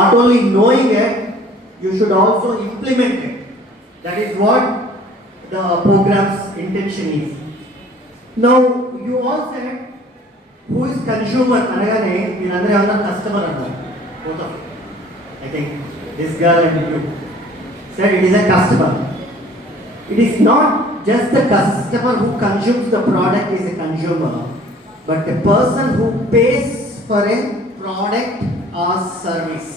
Not only knowing it, you should also implement it. That is what the program's intention is. Now, you all said, who is consumer? Anagane, meerandaru evanna customer annaru. Both of you. I think this girl and you said it is a customer. It is not just the customer who consumes the product is a consumer, but the person who pays for a product or service.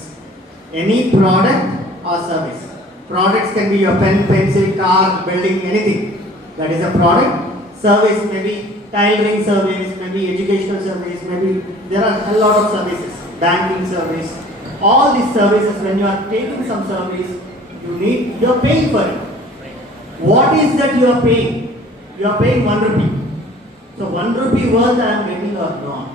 Any product or service. Products can be your pen, pencil, car, building, anything. That is a product. Service maybe tailoring service, maybe educational service, maybe there are a lot of services. Banking service. All these services, when you are taking some service, you are paying for it. What is that you are paying? You are paying 1 rupee. So 1 rupee worth I am getting or not.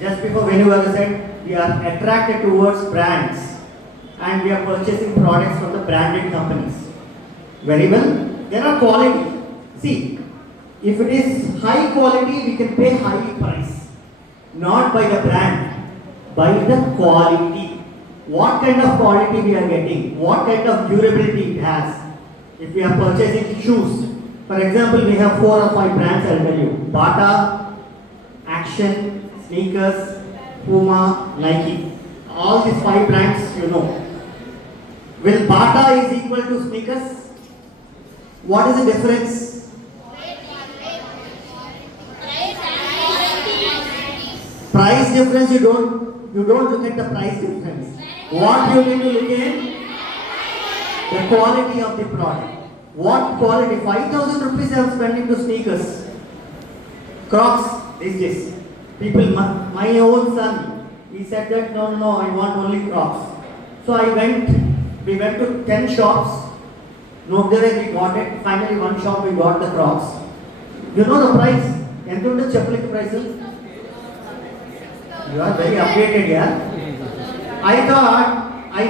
Just before when you were said, we are attracted towards brands and we are purchasing products from the branded companies. Very well. There are quality. See, if it is high quality, we can pay high price. Not by the brand, by the quality. What kind of quality we are getting? What kind of durability it has? If we are purchasing shoes, for example, we have 4 or 5 brands I will tell you. Bata, Action, Sneakers, Puma, Nike. All these 5 brands you know. Will Bata is equal to Sneakers? What is the difference? Price difference, you don't look at the price difference. What you need to look at? The quality of the product. What quality? 5,000 rupees I am spending to sneakers. Crocs these days. People, my own son, he said that no, I want only Crocs. So we went to 10 shops. No, there we got it. Finally, one shop we got the Crocs. You know the price? ఎంత ఉంటుంది చెప్పలేక prices? You are very updated, yeah. I thought I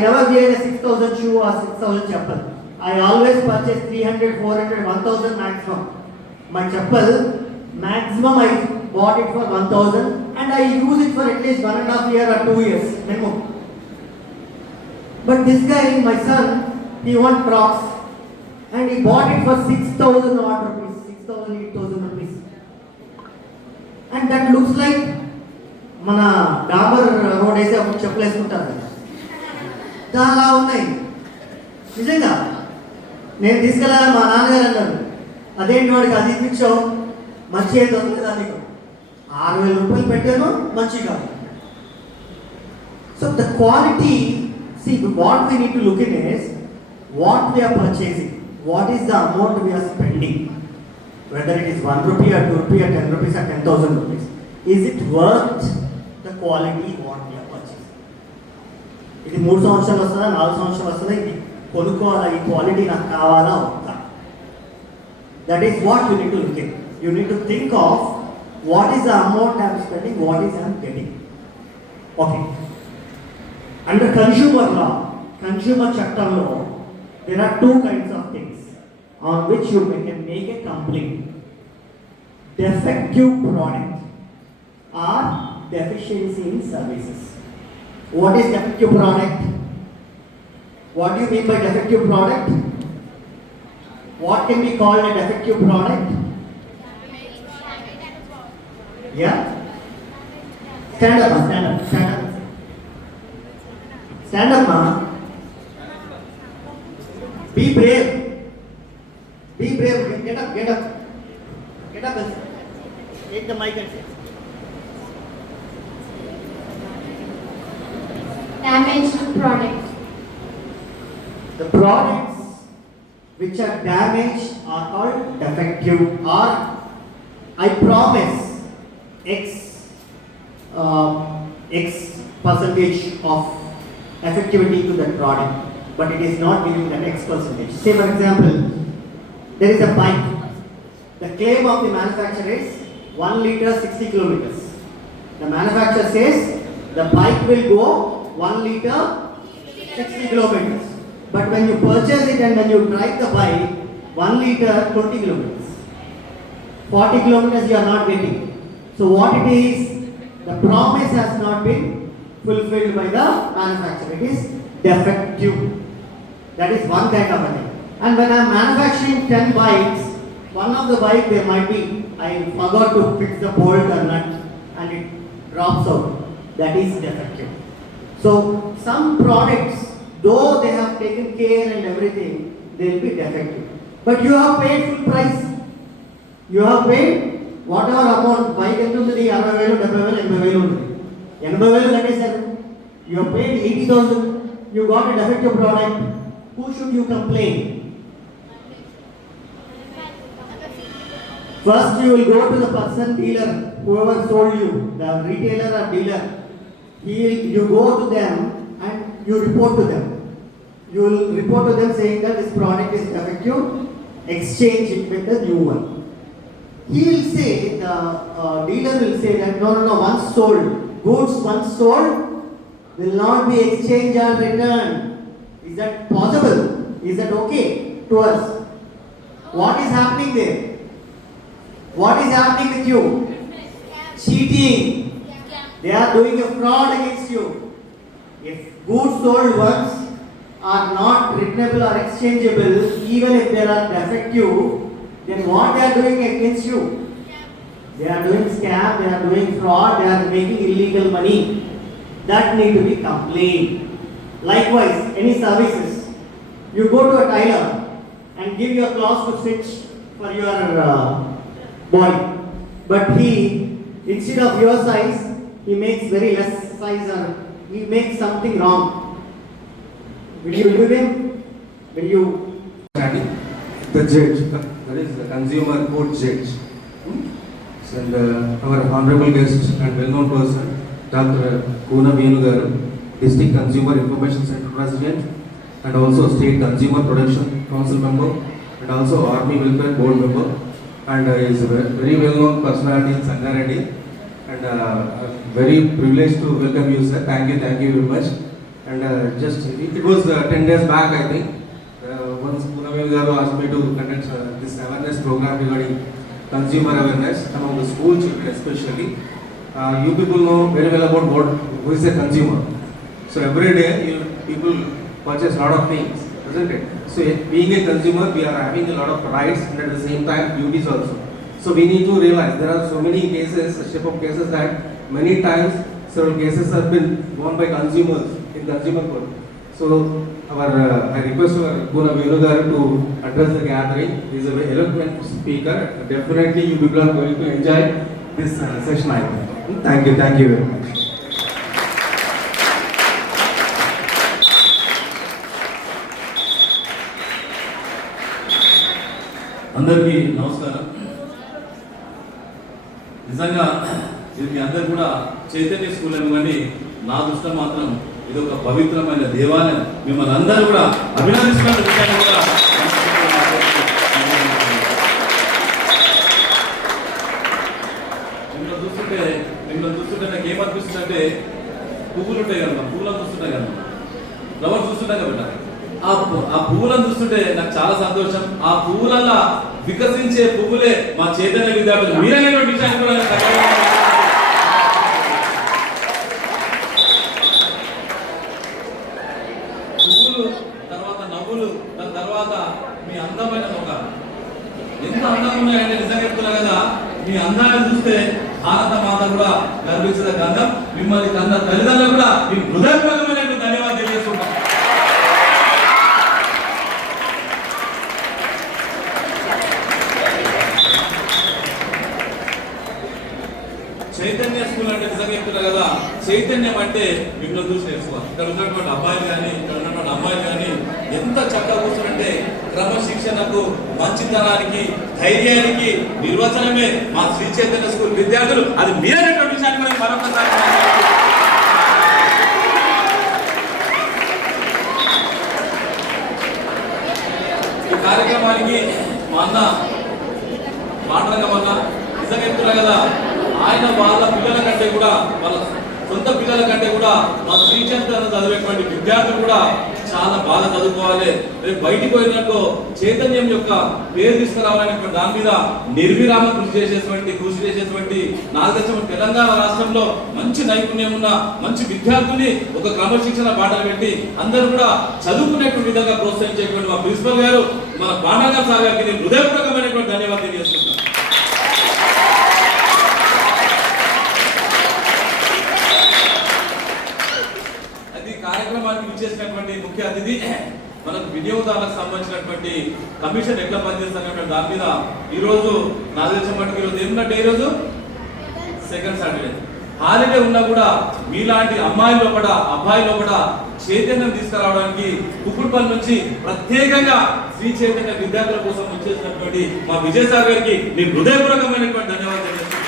never wear a 6,000 shoe or 6,000 chappal. I always purchase 300, 400, 1,000 maximum. My chappal maximum I bought it for 1,000 and I use it for at least 1.5 years or 2 years minimum. But this guy, my son, he wants Crocs and he bought it for 6,000 odd rupees, 6,000, 8,000 rupees. And that looks like మన డాబర్ రోడ్ వేసి అప్పుడు చెప్పులు వేసుకుంటారు కదా చాలా ఉన్నాయి నిజంగా. నేను తీసుకెళ్ళాను, మా నాన్నగారు అన్నారు అదేంటి వాడికి అది ఇప్పించావు, మంచి ఏదో లేదా నీకు 6,000 రూపాయలు పెట్టాను మంచి కాదు. So the quality, see what we need to look in is what we are purchasing, what is the amount we are spending, whether it is 1 rupee or 2 rupee or 10 rupees or 10,000 rupees. Is it worth the quality what we are purchasing? ఇది 3 సంవత్సరాలు వస్తుందా, 4 సంవత్సరాలు వస్తుందా, ఇది కొనుక్కోవాలా, ఈ క్వాలిటీ నాకు కావాలా వద్దా? That is what you need to look at. You need to think of what is the amount I am spending, what is I am getting. Okay. Under consumer law, consumer చట్టంలో there are 2 kinds of things on which you can make a complaint. Defective product or deficiency in services. What is defective product? What do you mean by defective product? What can be called a defective product? Yeah? Stand up, ma. Be brave. Get up. Take the mic and say. Damaged product. The products which are damaged are called defective, or I promise X percentage of effectivity to that product, but it is not giving that X percentage. Say for example, there is a bike. The claim of the manufacturer is 1 liter 60 kilometers. The manufacturer says the bike will go 1 liter 60 kilometers. But when you purchase it and when you drive the bike, 1 liter 20 kilometers. 40 kilometers you are not getting. So what it is, the promise has not been fulfilled by the manufacturer. It is defective. That is one kind of a thing. And when I am manufacturing 10 bikes, one of the bike there might be, I forgot to fix the bolt or nut and it drops out. That is defective. So some products, though they have taken care and everything, they will be defective. But you have paid full price. You have paid whatever amount, bike ఎంత ఉంటుంది 60,000, 70,000, 80,000 ఉంటుంది. 80,000 కట్టేశారు. You have paid 80,000. You got a defective product. Who should you complain? First you will go to the person dealer, whoever sold you, the retailer or dealer. You go to them and you report to them. You will report to them saying that this product is defective, exchange it with the new one. He will say, the dealer will say that no, once sold, goods once sold will not be exchanged or returned. Is that possible? Is that okay to us? What is happening there? What is happening with you? Cheating. They are doing a fraud against you. If goods sold once are not returnable or exchangeable, even if they are defective, then what they are doing against you? They are doing scam, they are doing fraud, they are making illegal money. That need to be complained. Likewise, any services. You go to a tailor and give your clothes to stitch for your body. But he, instead of your size, he makes very less size or he makes something wrong. Will you give him? Will you? The judge, that is the consumer court judge. And our honorable guest and well-known person, Dr. Kuna Venu Garu, District Consumer Information Center President, and also State Consumer Protection Council member, and also Army Welfare Board member, and is a very well-known personality in Sangareddy, and very privileged to welcome you, sir. Thank you very much. And it was 10 days back, I think. Once Kuna Venu Garu asked me to conduct this awareness program regarding consumer awareness among the school children especially. You people know very well about who is a consumer. So every day people purchase a lot of things, isn't it? So being a consumer, we are having a lot of rights and at the same time duties also. So we need to realize there are so many cases, a step of cases that many times several cases have been won by consumers in consumer court. So I request our Kuna Venu Garu to address the gathering. He is a very eloquent speaker. Definitely you people are going to enjoy this session, I think. Thank you very much. అందరికీ నమస్కారం. నిజంగా ఇది మీ అందరు కూడా చైతన్య స్కూల్ అని, కానీ నా దృష్టిలో మాత్రం ఇది ఒక పవిత్రమైన దేవాలయం. మిమ్మల్ని అందరూ కూడా అభినందిస్తున్న విషయాన్ని కూడా మిమ్మల్ని చూస్తుంటే నాకు ఏమనిపిస్తుంది అంటే, పువ్వులు ఉంటాయి కదా, పువ్వులను చూస్తుంటాయి కదా, ఫ్లవర్స్ చూస్తుంటాం కదా, ఆ పువ్వులను చూస్తుంటే నాకు చాలా సంతోషం. ఆ పువ్వులల్లా వికసించే పువ్వులే మా చైతన్య విద్యార్థులు. మీరైనటువంటి విషయాన్ని కూడా పువ్వులు తర్వాత నవ్వులు, దాని తర్వాత మీ అందమైన ముఖాలు ఎంత అందంగా ఉన్నాయంటే నిజంగా చెప్తున్నా కదా, మీ అందాన్ని చూస్తే భారత మాత కూడా గర్వించిన గంధం. మిమ్మల్ని కన్న తల్లిదండ్రులు కూడా మీ హృదయపూర్వకమైనటువంటి ధన్యవాదాలు తెలియజేస్తున్నాం. చైతన్య స్కూల్ అంటే నిజంగా చెప్తున్నా కదా, చైతన్యం అంటే మిమ్మల్ని చూసి నేర్చుకోవాలి. ఇక్కడ ఉన్నటువంటి అబ్బాయిలు కానీ, ఇక్కడ ఉన్నటువంటి అమ్మాయిలు కానీ ఎంత చక్కగా కూర్చుంటే క్రమశిక్షణకు, మంచితనానికి, ధైర్యానికి నిర్వచనమే మా శ్రీ చైతన్య స్కూల్ విద్యార్థులు. అది మీరైనటువంటి విషయాన్ని మనం మరొకసారి ఈ కార్యక్రమానికి మా అన్న మాట్లాడగమన్నా నిజంగా చెప్తున్నా కదా, ఆయన వాళ్ళ పిల్లల కంటే కూడా, వాళ్ళ సొంత పిల్లల కంటే కూడా మా శ్రీ సెకండ్ తరగతి చదివేటువంటి విద్యార్థులు కూడా చాలా బాగా చదువుకోవాలి. రేపు బయటికి పోయినట్టు చైతన్యం యొక్క పేరు తీసుకురావాలనేటువంటి దాని మీద నిర్విరామ కృషి చేసేటువంటి నాకు తెలిసిన తెలంగాణ రాష్ట్రంలో మంచి నైపుణ్యం ఉన్న మంచి విద్యార్థుల్ని ఒక క్రమశిక్షణ బాటలు పెట్టి అందరూ కూడా చదువుకునేటువంటి విధంగా ప్రోత్సహించేటువంటి మా ప్రిన్సిపల్ గారు మన పాండరంగం సార్ గారికి నేను హృదయపూర్వకమైనటువంటి ధన్యవాదాలు తెలియజేస్తున్నాను. కార్యక్రమానికి విచ్చేసినటువంటి ముఖ్య అతిథి మనకు వినియోగదారులకు సంబంధించినటువంటి కమిషన్ ఎట్లా పనిచేస్తున్నటువంటి దాని మీద ఈ రోజు నాకు తెలిసిన మటుకు ఈరోజు ఏమున్నట్టు ఈ రోజు సెకండ్ సాటర్డే హాలిడే ఉన్నా కూడా మీలాంటి అమ్మాయి లోపల అబ్బాయి లోపల చైతన్యం తీసుకురావడానికి కుక్కుడుపల్లి నుంచి ప్రత్యేకంగా శ్రీ చైతన్య విద్యార్థుల కోసం వచ్చేసినటువంటి మా విజయసాగర్ గారికి నేను హృదయపూర్వకమైనటువంటి ధన్యవాదాలు తెలియజేస్తున్నాను.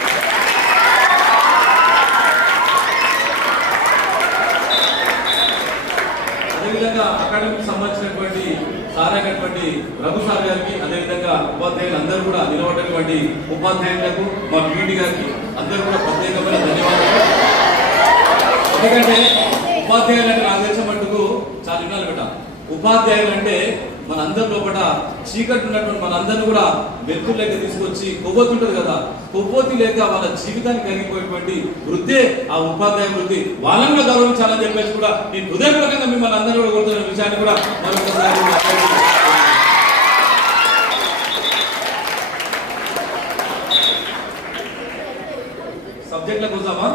అదేవిధంగా అకాడమిక్ సంబంధించినటువంటి సార్ అయినటువంటి రఘు సార్ గారికి, అదేవిధంగా ఉపాధ్యాయులు అందరూ కూడా నిలబడినటువంటి ఉపాధ్యాయులకు, మా పీటీ గారికి అందరూ కూడా ప్రత్యేకమైన ధన్యవాదాలు. ఎందుకంటే ఉపాధ్యాయులు అంటే నాకు తెలిసిన మట్టుకు చాలా వినాలి బిడ్డ. ఉపాధ్యాయులు అంటే మన అందరి లోపల చీకటి ఉన్నటువంటి మన అందరిని కూడా వెలుతురు లేక తీసుకొచ్చి కొవ్వొత్తి ఉంటుంది కదా, కొవ్వొత్తి లేక వాళ్ళ జీవితానికి కలిగిపోయేటువంటి వృద్ధే ఆ ఉపాధ్యాయ వృద్ధి. వాళ్ళని కూడా గౌరవించాలని చెప్పేసి కూడా ఈ హృదయపూర్వకంగా మిమ్మల్ని అందరూ కూడా కోరుతున్న విషయాన్ని కూడా మరొకసారి సబ్జెక్ట్లకు వస్తామా?